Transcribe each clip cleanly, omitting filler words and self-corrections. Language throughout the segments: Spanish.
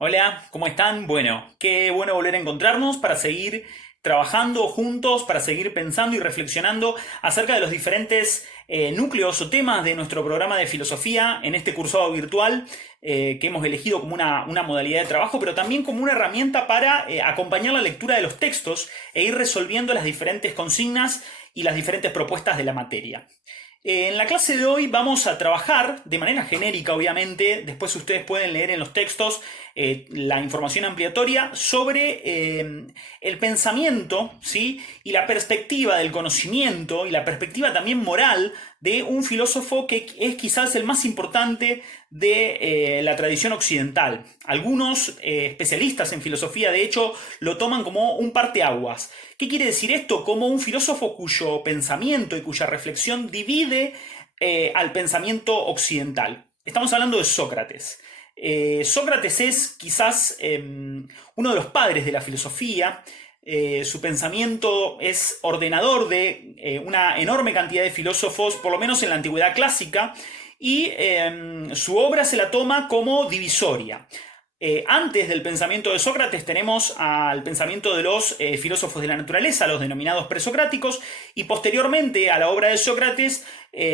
Hola, ¿cómo están? Bueno, qué bueno volver a encontrarnos para seguir trabajando juntos, para seguir pensando y reflexionando acerca de los diferentes núcleos o temas de nuestro programa de filosofía en este cursado virtual que hemos elegido como una modalidad de trabajo, pero también como una herramienta para acompañar la lectura de los textos e ir resolviendo las diferentes consignas y las diferentes propuestas de la materia. En la clase de hoy vamos a trabajar de manera genérica, obviamente, después ustedes pueden leer en los textos la información ampliatoria sobre el pensamiento, ¿sí? Y la perspectiva del conocimiento y la perspectiva también moral de un filósofo que es quizás el más importante de la tradición occidental. Algunos especialistas en filosofía, de hecho, lo toman como un parteaguas. ¿Qué quiere decir esto? Como un filósofo cuyo pensamiento y cuya reflexión divide al pensamiento occidental. Estamos hablando de Sócrates. Sócrates es quizás uno de los padres de la filosofía. Su pensamiento es ordenador de una enorme cantidad de filósofos, por lo menos en la antigüedad clásica, y su obra se la toma como divisoria. Antes del pensamiento de Sócrates tenemos al pensamiento de los filósofos de la naturaleza, los denominados presocráticos, y posteriormente a la obra de Sócrates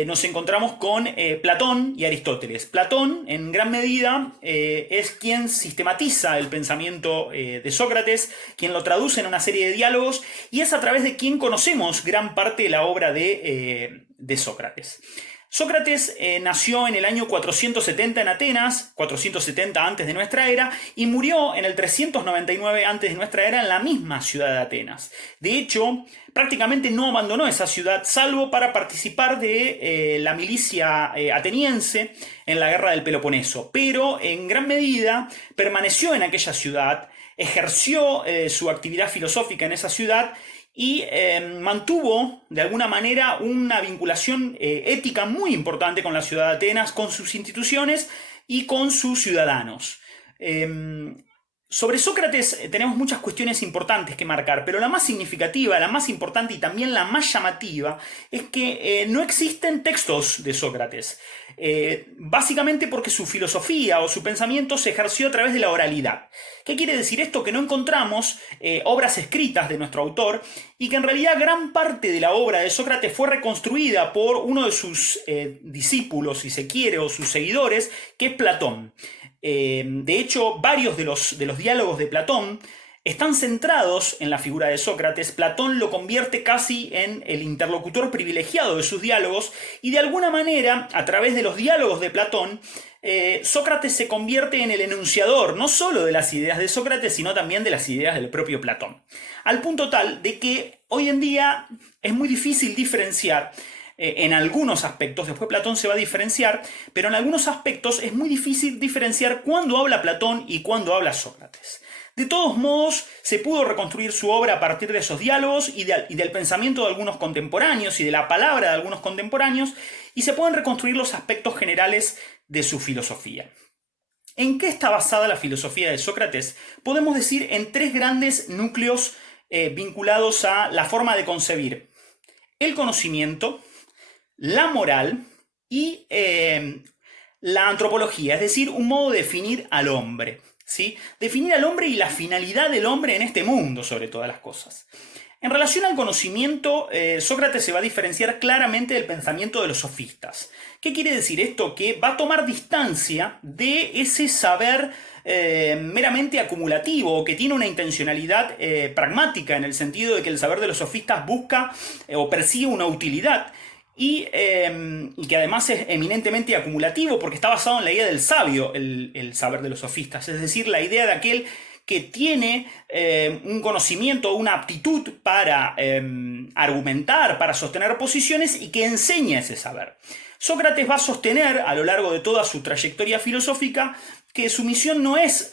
nos encontramos con Platón y Aristóteles. Platón, en gran medida, es quien sistematiza el pensamiento de Sócrates, quien lo traduce en una serie de diálogos, y es a través de quien conocemos gran parte de la obra de Sócrates. Sócrates nació en el año 470 en Atenas, 470 antes de nuestra era, y murió en el 399 antes de nuestra era en la misma ciudad de Atenas. De hecho, prácticamente no abandonó esa ciudad, salvo para participar de la milicia ateniense en la guerra del Peloponeso, pero en gran medida permaneció en aquella ciudad, ejerció su actividad filosófica en esa ciudad y mantuvo de alguna manera una vinculación ética muy importante con la ciudad de Atenas, con sus instituciones y con sus ciudadanos. Sobre Sócrates tenemos muchas cuestiones importantes que marcar, pero la más significativa, la más importante y también la más llamativa es que no existen textos de Sócrates. Básicamente porque su filosofía o su pensamiento se ejerció a través de la oralidad. ¿Qué quiere decir esto? Que no encontramos obras escritas de nuestro autor y que en realidad gran parte de la obra de Sócrates fue reconstruida por uno de sus discípulos, si se quiere, o sus seguidores, que es Platón. De hecho, varios de los diálogos de Platón están centrados en la figura de Sócrates. Platón lo convierte casi en el interlocutor privilegiado de sus diálogos y de alguna manera, a través de los diálogos de Platón, Sócrates se convierte en el enunciador no solo de las ideas de Sócrates, sino también de las ideas del propio Platón. Al punto tal de que hoy en día es muy difícil diferenciar en algunos aspectos, después Platón se va a diferenciar, pero en algunos aspectos es muy difícil diferenciar cuándo habla Platón y cuándo habla Sócrates. De todos modos, se pudo reconstruir su obra a partir de esos diálogos y del pensamiento de algunos contemporáneos y de la palabra de algunos contemporáneos, y se pueden reconstruir los aspectos generales de su filosofía. ¿En qué está basada la filosofía de Sócrates? Podemos decir en tres grandes núcleos vinculados a la forma de concebir el conocimiento, la moral y la antropología, es decir, un modo de definir al hombre. ¿Sí? Definir al hombre y la finalidad del hombre en este mundo, sobre todas las cosas. En relación al conocimiento, Sócrates se va a diferenciar claramente del pensamiento de los sofistas. ¿Qué quiere decir esto? Que va a tomar distancia de ese saber meramente acumulativo, que tiene una intencionalidad pragmática, en el sentido de que el saber de los sofistas busca o persigue una utilidad, y que además es eminentemente acumulativo porque está basado en la idea del sabio, el saber de los sofistas, es decir, la idea de aquel que tiene un conocimiento o una aptitud para argumentar, para sostener posiciones y que enseña ese saber. Sócrates va a sostener a lo largo de toda su trayectoria filosófica que su misión no es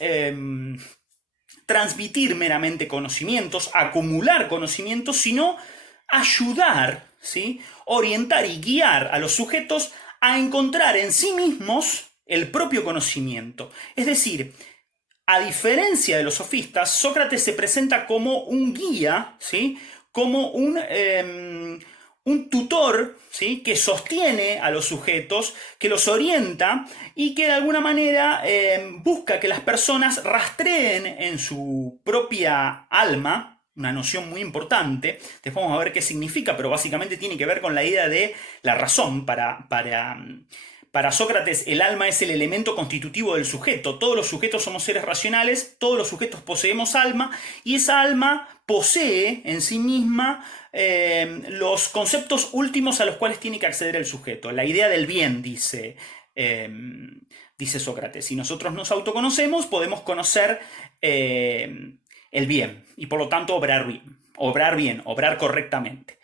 transmitir meramente conocimientos, acumular conocimientos, sino ayudar, ¿sí? Orientar y guiar a los sujetos a encontrar en sí mismos el propio conocimiento. Es decir, a diferencia de los sofistas, Sócrates se presenta como un guía, ¿sí? Como un tutor, ¿sí?, que sostiene a los sujetos, que los orienta y que de alguna manera busca que las personas rastreen en su propia alma, una noción muy importante. Después vamos a ver qué significa, pero básicamente tiene que ver con la idea de la razón. Para Sócrates, el alma es el elemento constitutivo del sujeto. Todos los sujetos somos seres racionales, todos los sujetos poseemos alma, y esa alma posee en sí misma los conceptos últimos a los cuales tiene que acceder el sujeto. La idea del bien, dice Sócrates. Si nosotros nos autoconocemos, podemos conocer el bien y por lo tanto obrar bien, obrar correctamente.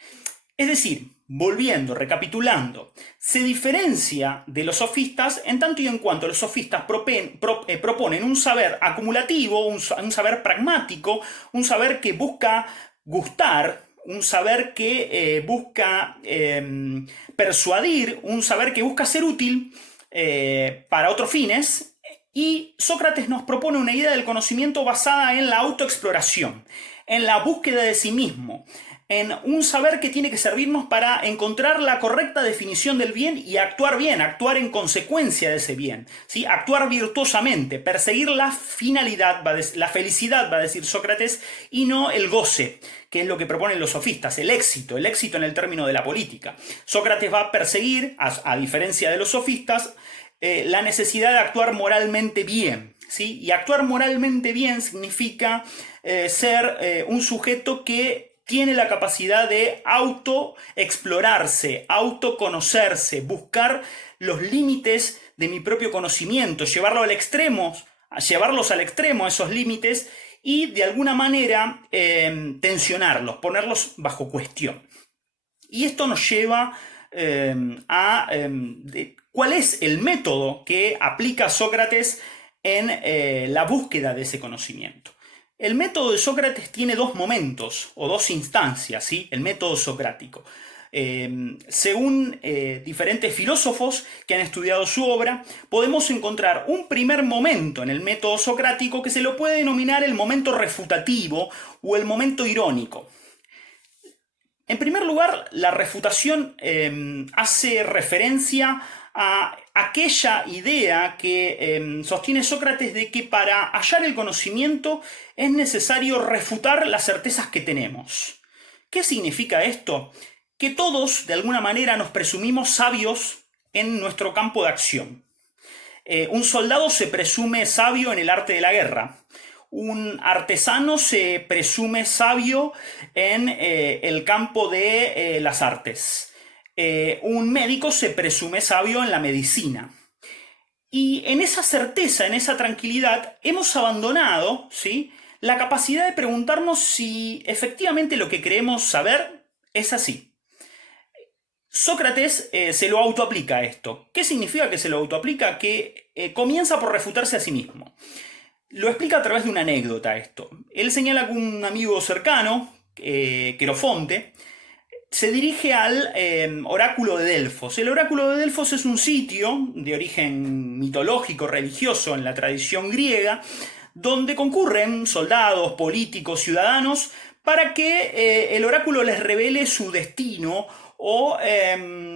Es decir, volviendo, recapitulando, se diferencia de los sofistas en tanto y en cuanto los sofistas proponen un saber acumulativo, un saber pragmático, un saber que busca gustar, un saber que busca persuadir, un saber que busca ser útil para otros fines. Y Sócrates nos propone una idea del conocimiento basada en la autoexploración, en la búsqueda de sí mismo, en un saber que tiene que servirnos para encontrar la correcta definición del bien y actuar bien, actuar en consecuencia de ese bien, ¿sí? Actuar virtuosamente, perseguir la finalidad, la felicidad, va a decir Sócrates, y no el goce, que es lo que proponen los sofistas, el éxito en el término de la política. Sócrates va a perseguir, a diferencia de los sofistas, la necesidad de actuar moralmente bien, ¿sí? Y actuar moralmente bien significa ser un sujeto que tiene la capacidad de autoexplorarse, autoconocerse, buscar los límites de mi propio conocimiento, llevarlos al extremo esos límites y de alguna manera tensionarlos, ponerlos bajo cuestión. Y esto nos lleva a cuál es el método que aplica Sócrates en la búsqueda de ese conocimiento. El método de Sócrates tiene dos momentos o dos instancias, ¿sí? El método socrático. Según diferentes filósofos que han estudiado su obra, podemos encontrar un primer momento en el método socrático que se lo puede denominar el momento refutativo o el momento irónico. En primer lugar, la refutación hace referencia a aquella idea que sostiene Sócrates de que para hallar el conocimiento es necesario refutar las certezas que tenemos. ¿Qué significa esto? Que todos, de alguna manera, nos presumimos sabios en nuestro campo de acción. Un soldado se presume sabio en el arte de la guerra. Un artesano se presume sabio en el campo de las artes. Un médico se presume sabio en la medicina. Y en esa certeza, en esa tranquilidad, hemos abandonado, ¿sí?, la capacidad de preguntarnos si efectivamente lo que creemos saber es así. Sócrates se lo autoaplica esto. ¿Qué significa que se lo autoaplica? Que comienza por refutarse a sí mismo. Lo explica a través de una anécdota esto. Él señala que un amigo cercano, Querofonte, se dirige al oráculo de Delfos. El oráculo de Delfos es un sitio de origen mitológico, religioso en la tradición griega, donde concurren soldados, políticos, ciudadanos, para que el oráculo les revele su destino o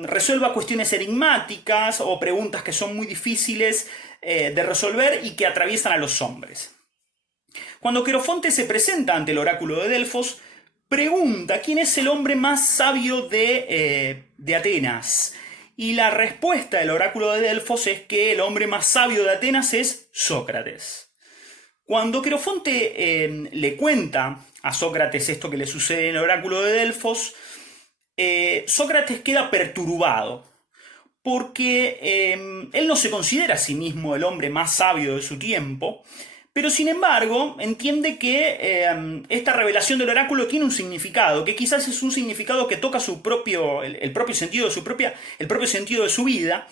resuelva cuestiones enigmáticas o preguntas que son muy difíciles de resolver y que atraviesan a los hombres. Cuando Querofonte se presenta ante el oráculo de Delfos, pregunta quién es el hombre más sabio de Atenas. Y la respuesta del oráculo de Delfos es que el hombre más sabio de Atenas es Sócrates. Cuando Querofonte le cuenta a Sócrates esto que le sucede en el oráculo de Delfos, Sócrates queda perturbado, porque él no se considera a sí mismo el hombre más sabio de su tiempo, pero sin embargo entiende que esta revelación del oráculo tiene un significado, que quizás es un significado que toca el propio sentido de su vida,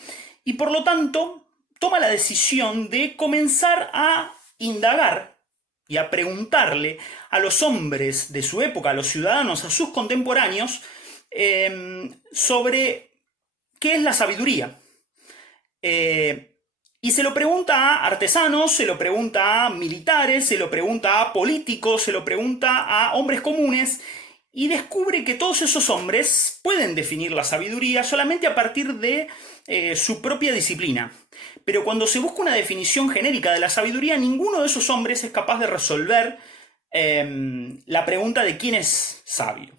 y por lo tanto toma la decisión de comenzar a indagar y a preguntarle a los hombres de su época, a los ciudadanos, a sus contemporáneos, sobre qué es la sabiduría. Y se lo pregunta a artesanos, se lo pregunta a militares, se lo pregunta a políticos, se lo pregunta a hombres comunes, y descubre que todos esos hombres pueden definir la sabiduría solamente a partir de su propia disciplina. Pero cuando se busca una definición genérica de la sabiduría, ninguno de esos hombres es capaz de resolver la pregunta de quién es sabio.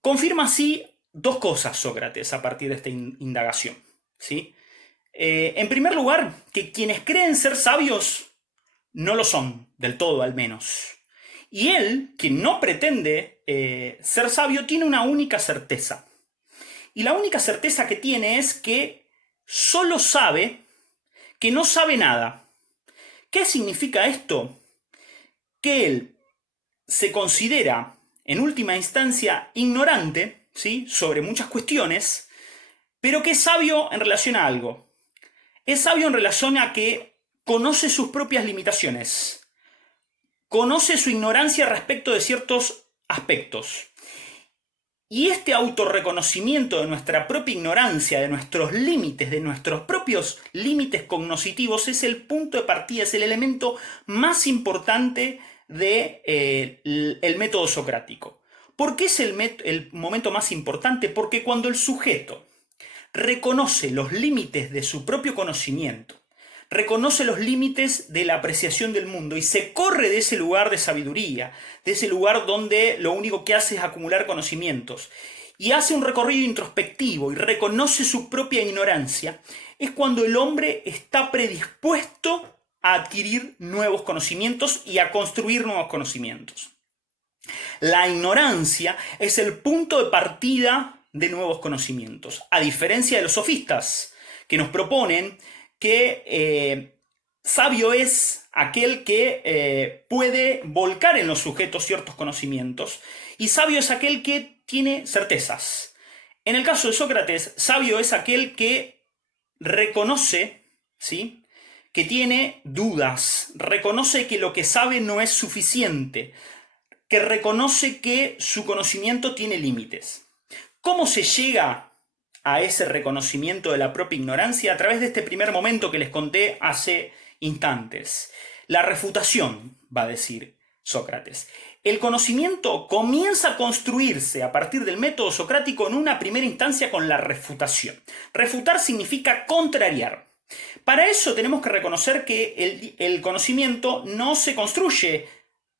Confirma así dos cosas Sócrates a partir de esta indagación, ¿sí? En primer lugar, que quienes creen ser sabios no lo son, del todo al menos. Y él, que no pretende ser sabio, tiene una única certeza. Y la única certeza que tiene es que solo sabe que no sabe nada. ¿Qué significa esto? Que él se considera, en última instancia, ignorante, ¿sí?, sobre muchas cuestiones, pero que es sabio en relación a algo. Es sabio en relación a que conoce sus propias limitaciones. Conoce su ignorancia respecto de ciertos aspectos. Y este autorreconocimiento de nuestra propia ignorancia, de nuestros límites, de nuestros propios límites cognitivos, es el punto de partida, es el elemento más importante del método socrático. ¿Por qué es el momento más importante? Porque cuando el sujeto reconoce los límites de su propio conocimiento, reconoce los límites de la apreciación del mundo y se corre de ese lugar de sabiduría, de ese lugar donde lo único que hace es acumular conocimientos, y hace un recorrido introspectivo y reconoce su propia ignorancia, es cuando el hombre está predispuesto a adquirir nuevos conocimientos y a construir nuevos conocimientos. La ignorancia es el punto de partida de nuevos conocimientos, a diferencia de los sofistas, que nos proponen que sabio es aquel que puede volcar en los sujetos ciertos conocimientos, y sabio es aquel que tiene certezas. En el caso de Sócrates, sabio es aquel que reconoce, ¿sí?, que tiene dudas, reconoce que lo que sabe no es suficiente, que reconoce que su conocimiento tiene límites. ¿Cómo se llega a ese reconocimiento de la propia ignorancia? A través de este primer momento que les conté hace instantes. La refutación, va a decir Sócrates. El conocimiento comienza a construirse a partir del método socrático en una primera instancia con la refutación. Refutar significa contrariar. Para eso tenemos que reconocer que el conocimiento no se construye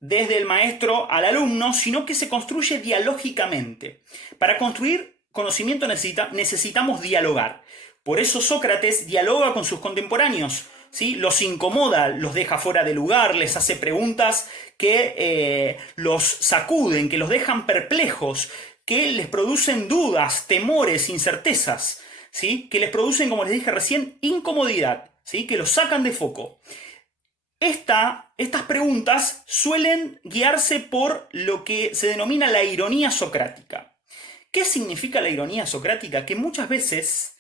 desde el maestro al alumno, sino que se construye dialógicamente. Para construir conocimiento necesitamos dialogar. Por eso Sócrates dialoga con sus contemporáneos, ¿sí? Los incomoda, los deja fuera de lugar, les hace preguntas que los sacuden, que los dejan perplejos, que les producen dudas, temores, incertezas, ¿sí?, que les producen, como les dije recién, incomodidad, ¿sí?, que los sacan de foco. Estas preguntas suelen guiarse por lo que se denomina la ironía socrática. ¿Qué significa la ironía socrática? Que muchas veces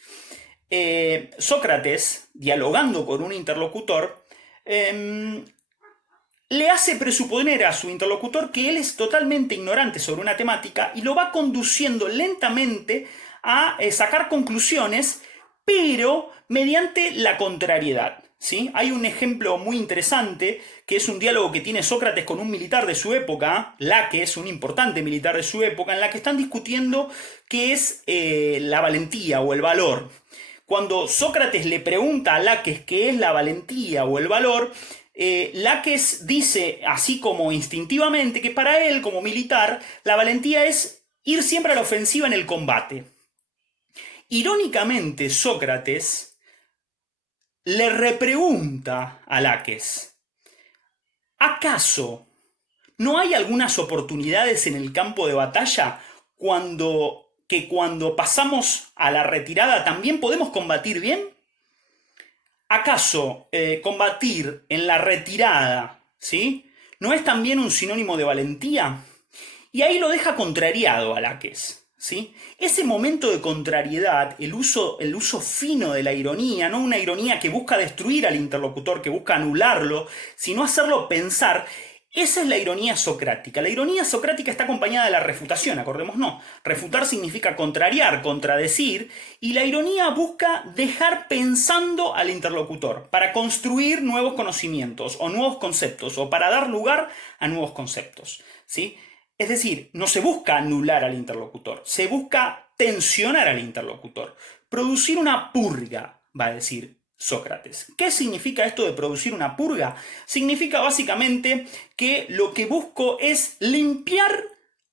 Sócrates, dialogando con un interlocutor, le hace presuponer a su interlocutor que él es totalmente ignorante sobre una temática y lo va conduciendo lentamente a sacar conclusiones, pero mediante la contrariedad, ¿sí? Hay un ejemplo muy interesante, que es un diálogo que tiene Sócrates con un militar de su época, Laques, un importante militar de su época, en la que están discutiendo qué es la valentía o el valor. Cuando Sócrates le pregunta a Laques qué es la valentía o el valor, Laques dice, así como instintivamente, que para él, como militar, la valentía es ir siempre a la ofensiva en el combate. Irónicamente, Sócrates le repregunta a Laques: ¿acaso no hay algunas oportunidades en el campo de batalla que cuando pasamos a la retirada también podemos combatir bien? ¿Acaso combatir en la retirada, ¿sí?, no es también un sinónimo de valentía? Y ahí lo deja contrariado a Laques, ¿sí? Ese momento de contrariedad, el uso fino de la ironía, no una ironía que busca destruir al interlocutor, que busca anularlo, sino hacerlo pensar. Esa es la ironía socrática. La ironía socrática está acompañada de la refutación, acordémonos. Refutar significa contrariar, contradecir, y la ironía busca dejar pensando al interlocutor para construir nuevos conocimientos o nuevos conceptos, o para dar lugar a nuevos conceptos, ¿sí? Es decir, no se busca anular al interlocutor, se busca tensionar al interlocutor, producir una purga, va a decir Sócrates. ¿Qué significa esto de producir una purga? Significa básicamente que lo que busco es limpiar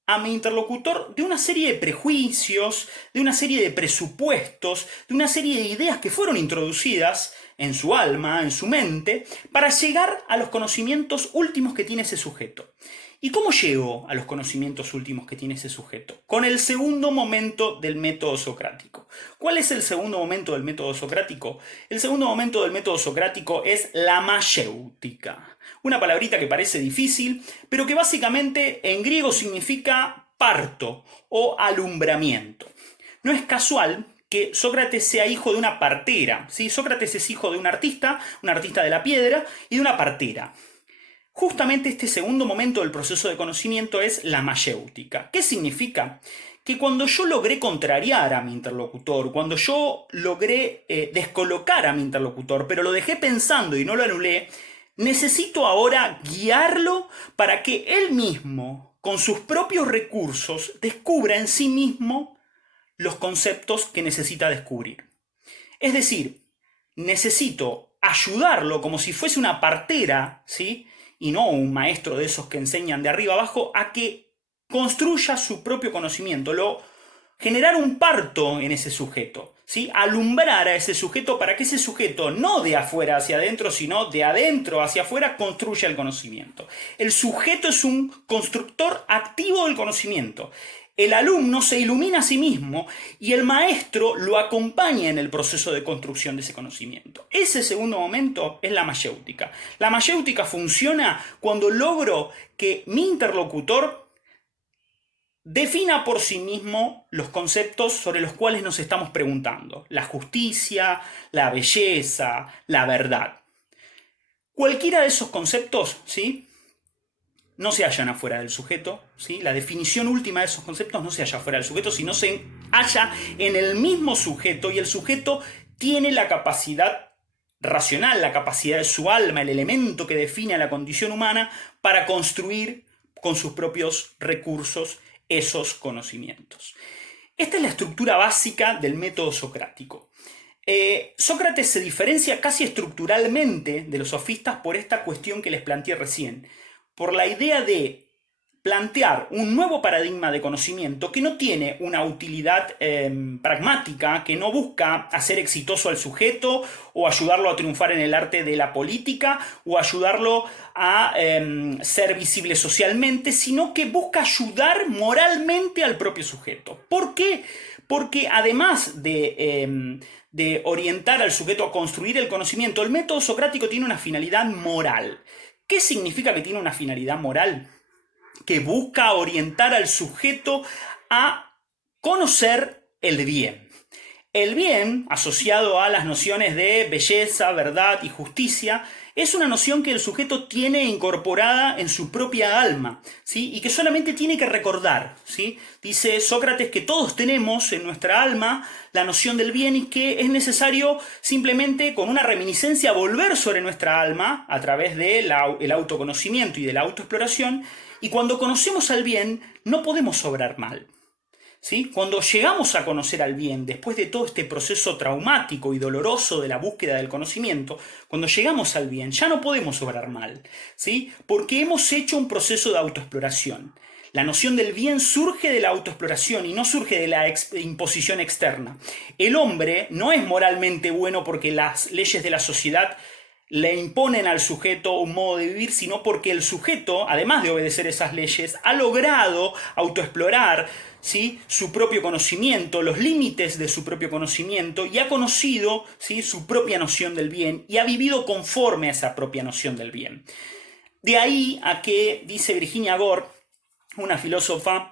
a mi interlocutor de una serie de prejuicios, de una serie de presupuestos, de una serie de ideas que fueron introducidas en su alma, en su mente, para llegar a los conocimientos últimos que tiene ese sujeto. ¿Y cómo llegó a los conocimientos últimos que tiene ese sujeto? Con el segundo momento del método socrático. ¿Cuál es el segundo momento del método socrático? El segundo momento del método socrático es la mayéutica. Una palabrita que parece difícil, pero que básicamente en griego significa parto o alumbramiento. No es casual que Sócrates sea hijo de una partera, ¿sí? Sócrates es hijo de un artista de la piedra y de una partera. Justamente este segundo momento del proceso de conocimiento es la mayéutica. ¿Qué significa? Que cuando yo logré contrariar a mi interlocutor, cuando yo logré descolocar a mi interlocutor, pero lo dejé pensando y no lo anulé, necesito ahora guiarlo para que él mismo, con sus propios recursos, descubra en sí mismo los conceptos que necesita descubrir. Es decir, necesito ayudarlo como si fuese una partera, ¿sí?, y no un maestro de esos que enseñan de arriba abajo, a que construya su propio conocimiento, generar un parto en ese sujeto, ¿sí? Alumbrar a ese sujeto para que ese sujeto, no de afuera hacia adentro, sino de adentro hacia afuera, construya el conocimiento. El sujeto es un constructor activo del conocimiento. El alumno se ilumina a sí mismo y el maestro lo acompaña en el proceso de construcción de ese conocimiento. Ese segundo momento es la mayéutica. La mayéutica funciona cuando logro que mi interlocutor defina por sí mismo los conceptos sobre los cuales nos estamos preguntando. La justicia, la belleza, la verdad. Cualquiera de esos conceptos, ¿sí?, no se hallan afuera del sujeto, ¿sí? La definición última de esos conceptos no se halla afuera del sujeto, sino se halla en el mismo sujeto, y el sujeto tiene la capacidad racional, la capacidad de su alma, el elemento que define a la condición humana, para construir con sus propios recursos esos conocimientos. Esta es la estructura básica del método socrático. Sócrates se diferencia casi estructuralmente de los sofistas por esta cuestión que les planteé recién, por la idea de plantear un nuevo paradigma de conocimiento que no tiene una utilidad pragmática, que no busca hacer exitoso al sujeto o ayudarlo a triunfar en el arte de la política o ayudarlo a ser visible socialmente, sino que busca ayudar moralmente al propio sujeto. ¿Por qué? Porque además de orientar al sujeto a construir el conocimiento, el método socrático tiene una finalidad moral. ¿Qué significa que tiene una finalidad moral? Que busca orientar al sujeto a conocer el bien. El bien, asociado a las nociones de belleza, verdad y justicia, es una noción que el sujeto tiene incorporada en su propia alma, ¿sí?, y que solamente tiene que recordar, ¿sí? Dice Sócrates que todos tenemos en nuestra alma la noción del bien y que es necesario simplemente con una reminiscencia volver sobre nuestra alma a través del autoconocimiento y de la autoexploración, y cuando conocemos al bien no podemos obrar mal. ¿Sí? Cuando llegamos a conocer al bien, después de todo este proceso traumático y doloroso de la búsqueda del conocimiento, cuando llegamos al bien ya no podemos obrar mal, ¿sí?, porque hemos hecho un proceso de autoexploración. La noción del bien surge de la autoexploración y no surge de la imposición externa. El hombre no es moralmente bueno porque las leyes de la sociedad le imponen al sujeto un modo de vivir, sino porque el sujeto, además de obedecer esas leyes, ha logrado autoexplorar, ¿sí?, su propio conocimiento, los límites de su propio conocimiento, y ha conocido, ¿sí?, su propia noción del bien y ha vivido conforme a esa propia noción del bien. De ahí a que, dice Virginia Gore, una filósofa,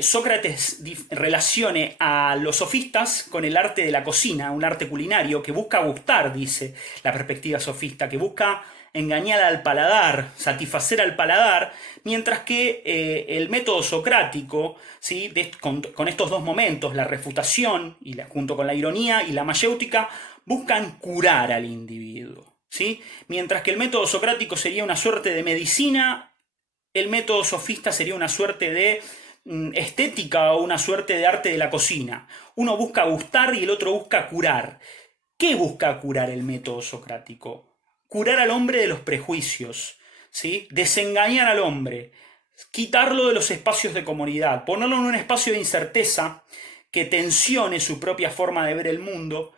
Sócrates relacione a los sofistas con el arte de la cocina, un arte culinario que busca gustar, dice la perspectiva sofista, que busca engañar al paladar, satisfacer al paladar, mientras que el método socrático, ¿sí?, con estos dos momentos, la refutación junto con la ironía y la mayéutica, buscan curar al individuo, ¿sí?, mientras que el método socrático sería una suerte de medicina el método sofista sería una suerte de estética o una suerte de arte de la cocina. Uno busca gustar y el otro busca curar. ¿Qué busca curar el método socrático? Curar al hombre de los prejuicios, ¿sí? Desengañar al hombre, quitarlo de los espacios de comodidad, ponerlo en un espacio de incerteza que tensione su propia forma de ver el mundo,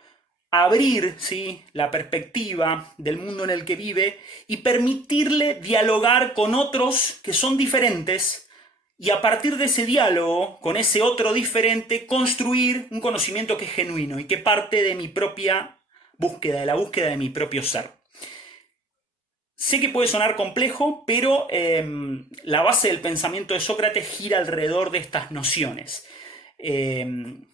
abrir, ¿sí?, la perspectiva del mundo en el que vive y permitirle dialogar con otros que son diferentes y a partir de ese diálogo con ese otro diferente construir un conocimiento que es genuino y que parte de mi propia búsqueda, de la búsqueda de mi propio ser. Sé que puede sonar complejo, pero la base del pensamiento de Sócrates gira alrededor de estas nociones.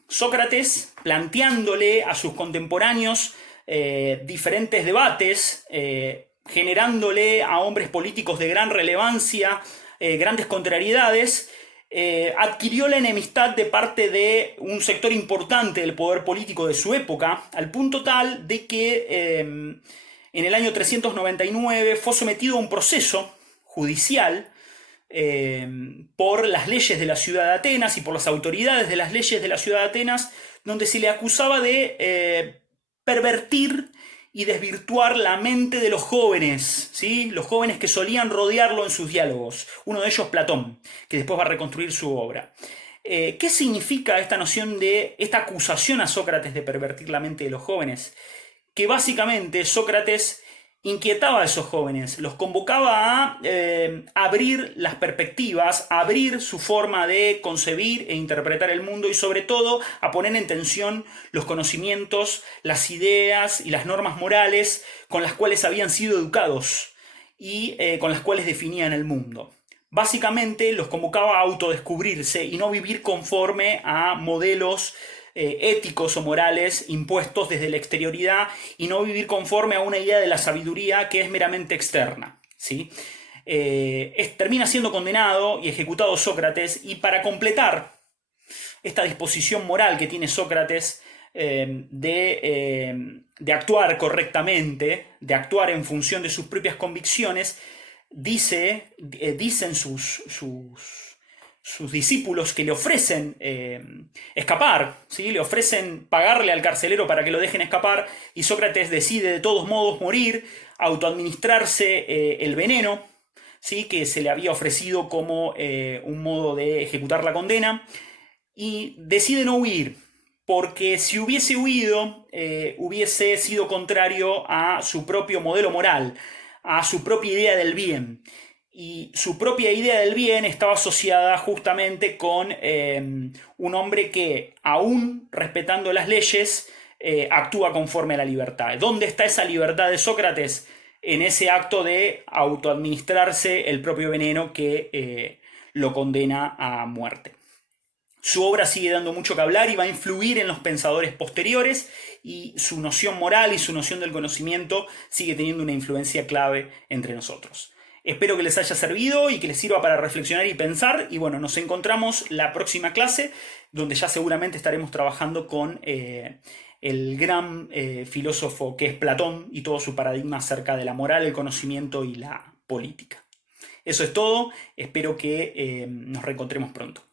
Sócrates, planteándole a sus contemporáneos diferentes debates, generándole a hombres políticos de gran relevancia grandes contrariedades, adquirió la enemistad de parte de un sector importante del poder político de su época, al punto tal de que en el año 399 fue sometido a un proceso judicial por las leyes de la ciudad de Atenas y por las autoridades de las leyes de la ciudad de Atenas, donde se le acusaba de pervertir y desvirtuar la mente de los jóvenes, ¿sí? Los jóvenes que solían rodearlo en sus diálogos. Uno de ellos, Platón, que después va a reconstruir su obra. ¿Qué significa esta noción de esta acusación a Sócrates de pervertir la mente de los jóvenes? Que básicamente Sócrates inquietaba a esos jóvenes, los convocaba a abrir las perspectivas, a abrir su forma de concebir e interpretar el mundo y sobre todo a poner en tensión los conocimientos, las ideas y las normas morales con las cuales habían sido educados y con las cuales definían el mundo. Básicamente los convocaba a autodescubrirse y no vivir conforme a modelos éticos o morales impuestos desde la exterioridad y no vivir conforme a una idea de la sabiduría que es meramente externa, ¿sí? Termina siendo condenado y ejecutado Sócrates, y para completar esta disposición moral que tiene Sócrates de actuar correctamente, de actuar en función de sus propias convicciones, dicen sus discípulos que le ofrecen escapar, ¿sí? Le ofrecen pagarle al carcelero para que lo dejen escapar, y Sócrates decide de todos modos morir, autoadministrarse el veneno, ¿sí?, que se le había ofrecido como un modo de ejecutar la condena, y decide no huir, porque si hubiese huido hubiese sido contrario a su propio modelo moral, a su propia idea del bien. Y su propia idea del bien estaba asociada justamente con un hombre que, aún respetando las leyes, actúa conforme a la libertad. ¿Dónde está esa libertad de Sócrates? En ese acto de autoadministrarse el propio veneno que lo condena a muerte. Su obra sigue dando mucho que hablar y va a influir en los pensadores posteriores, y su noción moral y su noción del conocimiento sigue teniendo una influencia clave entre nosotros. Espero que les haya servido y que les sirva para reflexionar y pensar. Y bueno, nos encontramos la próxima clase, donde ya seguramente estaremos trabajando con el gran filósofo que es Platón y todo su paradigma acerca de la moral, el conocimiento y la política. Eso es todo. Espero que nos reencontremos pronto.